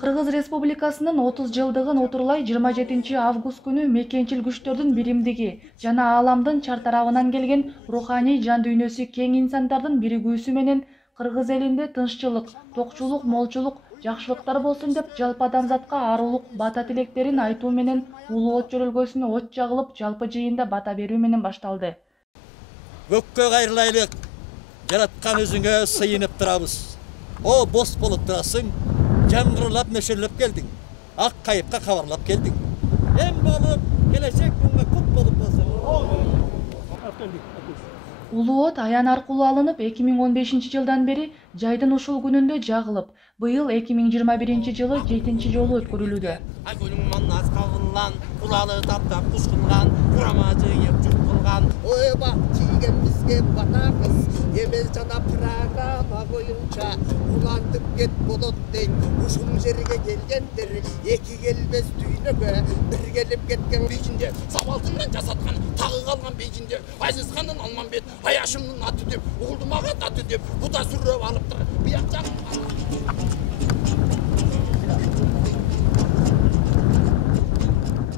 Кыргыз Республикасынын 30 жылдыгын отурлай 27 август күнү мекенчил күчтөрдүн биримдиги жана ааламдын чар тарабынан келген руханий жан дүйнөсү кең инсандардын биригүүсү менен кыргыз элинде тынччылык, токчулук, молчулук, жакшылыктар болсун деп жалпы адамзатка арулук бата тилектерин айтуу менен улуу от чөрөлгөсүнө от жагылып, жалпы жыйында бата берүү менен башталды. Көккө кайрылайлык, жараткан өзүңө сыйынып турабыз. О бос болуп турасың. Жаңгырлап нөшөрлөп келдиң. Ак кайыпка кабарлап келдиң. Эм болуп, келечек күнгө кут болуп болсоң. Улуу от аян аркылуу алынып 2015 жылдан бери жайдын ушул күнүндө жагылып, быйыл 2021 жылы 7-чи жолу өткөрүлүүдө. Айкөлүң кабылган, куралы таптап куш кылган, курама жыйып журт кылган. Ой бак чийген бизге батабыз, эмел жана программа боюнча улантып кет болот дейт. Ушул жерге келгендер эки келбес дүйнөгө бир келип кеткен бейжиндер. Сабалтыңдан жасаткан, тагы калган бейжиндер. Айсызхандын Алманбет, Аяшымдын аты деп, Угулдумагат аты деп, бута сүрөп алыптыр. Бияк жак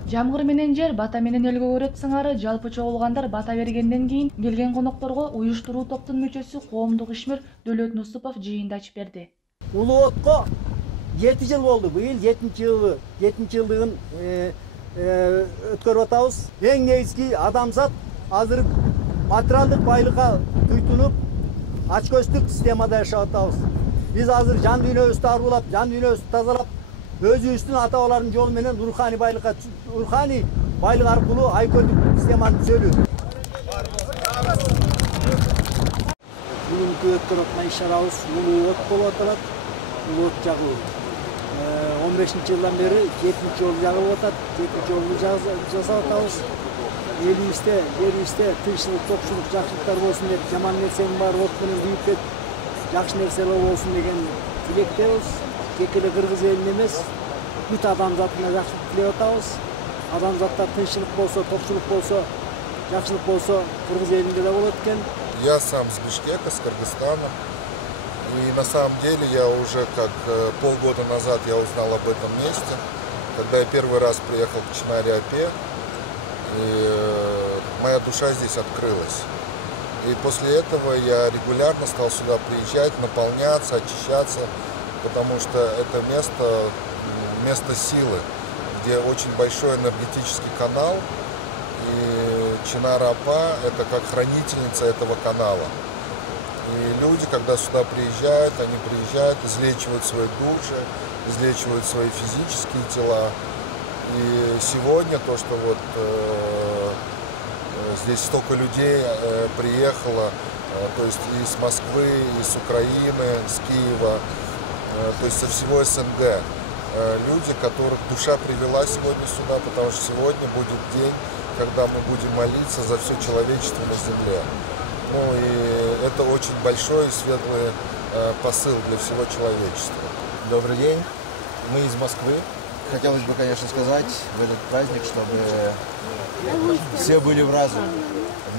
Жамгыр менен жер, бата менен элге өрөт сыңары жалпы чогулгандар бата бергенден кийин келген конокторго уюштуруу топтун мүчөсү коомдук ишмер Дөөлөт Нусупов жыйында ачып берди. Улуу отко 7 жыл болду. Быйыл 7-чи жылдыгын өткөрүп атабыз. Эң негизги адамзат азыр материалдык байлыкка туйтунуп, ачкөздүк системада жашап атабыз. Биз азыр жан дүйнөбүздү арулап, жан дүйнөбүздү тазалап, өзүбүздүн ата-бабалардын жолу менен руханий байлык аркылуу айкөлдүк системаны түзөлүү. Бүгүнкү өткөрүп аткан иш-чарабыз улуу от болуп атат. Улуу от жагуу. 15 жылдан бери 7-чи жолу жагылып атат. 7-чи жолу жасап атабыз. Элибизде, жерибизде тынччылык, токчулук, жакшылыктар болсун деп, жаман нерсенин баары от менен күйүп кетип, жакшы нерселер болсун деген тилектебиз. Тек эле кыргыз элине эмес, бүт адамзатына жакшылык тилеп атабыз. Адамзатта тынччылык болсо, токчулук болсо, жакшылык болсо, кыргыз элинде да болот экен. Я сам с Бишкека, с Кыргызстана. И на самом деле я уже как полгода назад я узнал об этом месте, когда я первый раз приехал к Чимаре-Апе, и моя душа здесь открылась. И после этого я регулярно стал сюда приезжать, наполняться, очищаться, потому что это место силы, где очень большой энергетический канал, и Чинара-Апа – это как хранительница этого канала. И люди, когда сюда приезжают, они приезжают, излечивают свои души, излечивают свои физические тела. И сегодня то, что вот здесь столько людей приехало, то есть и из Москвы, и с Украины, с Киева, то есть со всего СНГ. Люди, которых душа привела сегодня сюда, потому что сегодня будет день, когда мы будем молиться за все человечество на земле. Ну и это очень большой и светлый посыл для всего человечества. Добрый день, мы из Москвы. Хотелось бы, конечно, сказать в этот праздник, чтобы все были в разуме,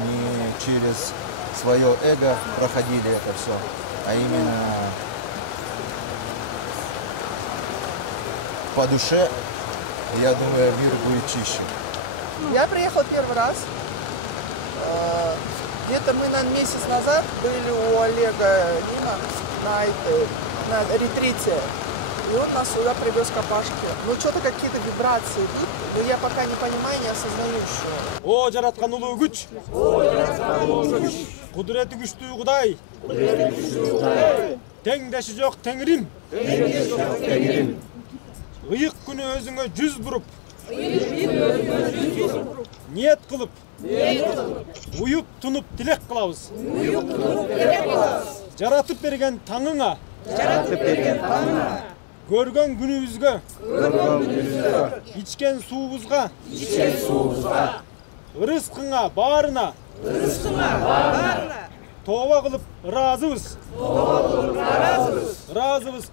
не через свое эго проходили это все, а именно по душе. Я думаю, мир будет чище. Я приехал первый раз. Где-то мы на месяц назад были у Олега Рима на ретрите. И он нас сюда привез копашки. Ну что-то какие-то вибрации идут, но я пока не понимаю, не осознаю еще. О, жараткан улуу күч! Кудурети күчтүү Кудай! Теңдеши жок Теңирим! Ыйык күнү өзүңө жүз буруп, ниет кылып, уюп тунуп тилек кылабыз. Жаратып берген таңыңа, көргөн күнүбүзгө, ичкен суубузга, ырыскыңа баарына, тооба кылып ыраазыбыз. Ыраазыбыз.